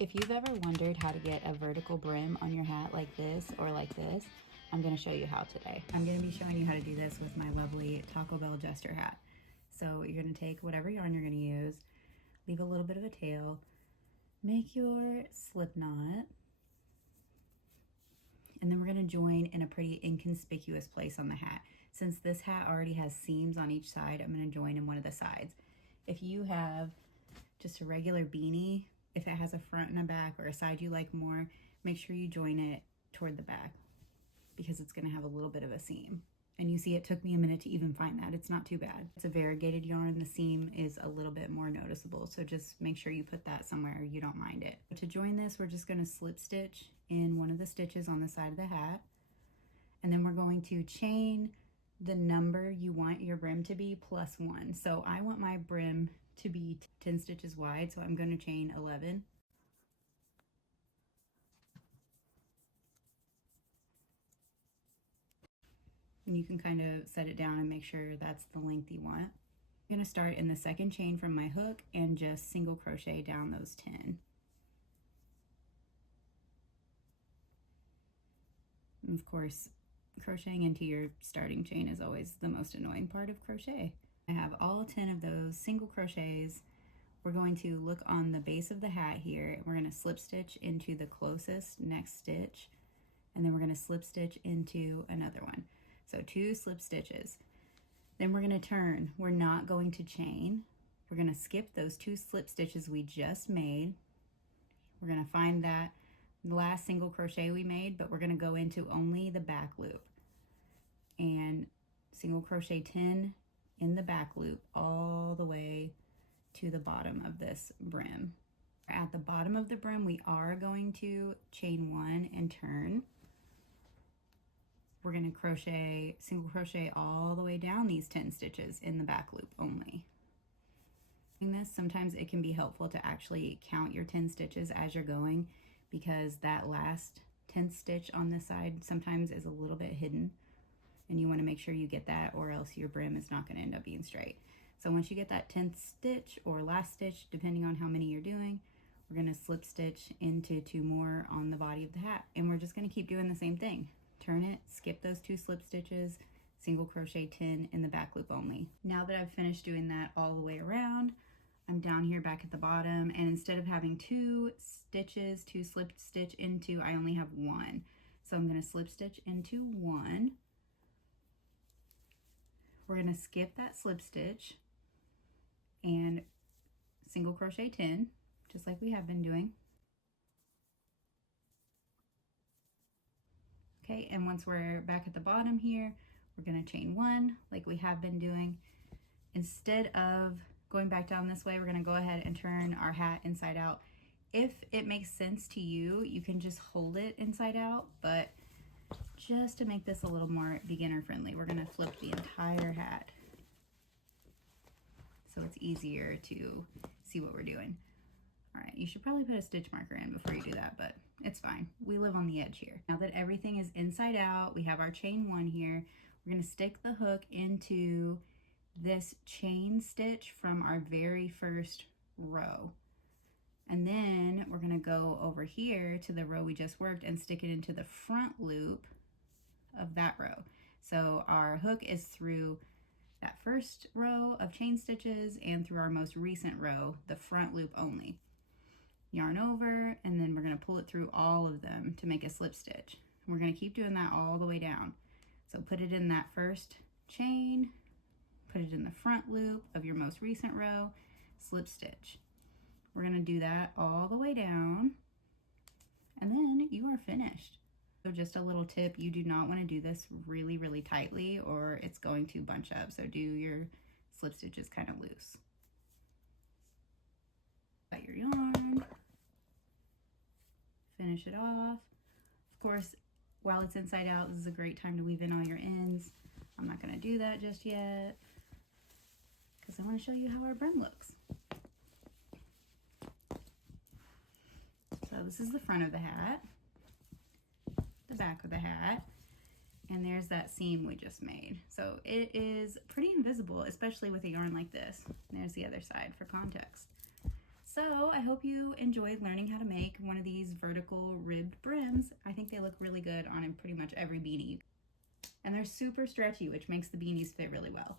If you've ever wondered how to get a vertical brim on your hat like this or like this, I'm going to show you how today. I'm going to be showing you how to do this with my lovely Taco Bell Jester hat. So you're going to take whatever yarn you're going to use, leave a little bit of a tail, make your slip knot, and then we're going to join in a pretty inconspicuous place on the hat. Since this hat already has seams on each side, I'm going to join in one of the sides. If you have just a regular beanie, if it has a front and a back or a side you like more, make sure you join it toward the back because it's going to have a little bit of a seam. And you see it took me a minute to even find that. It's not too bad. It's a variegated yarn. The seam is a little bit more noticeable, so just make sure you put that somewhere you don't mind it. To join this, we're just going to slip stitch in one of the stitches on the side of the hat, and then we're going to chain the number you want your brim to be plus 1. So I want my brim to be 10 stitches wide, so I'm going to chain 11. And you can kind of set it down and make sure that's the length you want. I'm going to start in the second chain from my hook and just single crochet down those 10. And of course, crocheting into your starting chain is always the most annoying part of crochet. I have all 10 of those single crochets. We're going to look on the base of the hat here. We're going to slip stitch into the closest next stitch, and then we're going to slip stitch into another one. So 2 slip stitches. Then we're going to turn. We're not going to chain. We're going to skip those 2 slip stitches we just made. We're going to find that last single crochet we made, but we're going to go into only the back loop and single crochet 10 in the back loop all the way to the bottom of this brim. At the bottom of the brim, we are going to chain 1 and turn. We're going to crochet, single crochet all the way down these 10 stitches in the back loop only. Doing this, sometimes it can be helpful to actually count your 10 stitches as you're going, because that last 10th stitch on this side sometimes is a little bit hidden, and you want to make sure you get that, or else your brim is not going to end up being straight. So once you get that 10th stitch or last stitch, depending on how many you're doing, we're going to slip stitch into 2 more on the body of the hat, and we're just going to keep doing the same thing. Turn it, skip those 2 slip stitches, single crochet 10 in the back loop only. Now that I've finished doing that all the way around, I'm down here back at the bottom, and instead of having 2 stitches to slip stitch into, I only have 1. So I'm going to slip stitch into 1. We're going to skip that slip stitch and single crochet 10, just like we have been doing. Okay, and once we're back at the bottom here, we're going to chain 1 like we have been doing. Instead of going back down this way, we're going to go ahead and turn our hat inside out. If it makes sense to you, you can just hold it inside out, but just to make this a little more beginner friendly, we're going to flip the entire hat so it's easier to see what we're doing. All right, you should probably put a stitch marker in before you do that, but it's fine. We live on the edge here. Now that everything is inside out, we have our chain 1 here. We're going to stick the hook into this chain stitch from our very first row. And then we're going to go over here to the row we just worked and stick it into the front loop of that row. So our hook is through that first row of chain stitches and through our most recent row, the front loop only. Yarn over, and then we're going to pull it through all of them to make a slip stitch. We're going to keep doing that all the way down. So put it in that first chain, put it in the front loop of your most recent row, slip stitch. We're going to do that all the way down, and then you are finished. So just a little tip, you do not want to do this really, really tightly or it's going to bunch up. So do your slip stitches kind of loose. Got your yarn, finish it off. Of course, while it's inside out, this is a great time to weave in all your ends. I'm not going to do that just yet because I want to show you how our brim looks. So this is the front of the hat, the back of the hat, and there's that seam we just made. So it is pretty invisible, especially with a yarn like this. There's the other side for context. So I hope you enjoyed learning how to make one of these vertical ribbed brims. I think they look really good on pretty much every beanie. And they're super stretchy, which makes the beanies fit really well.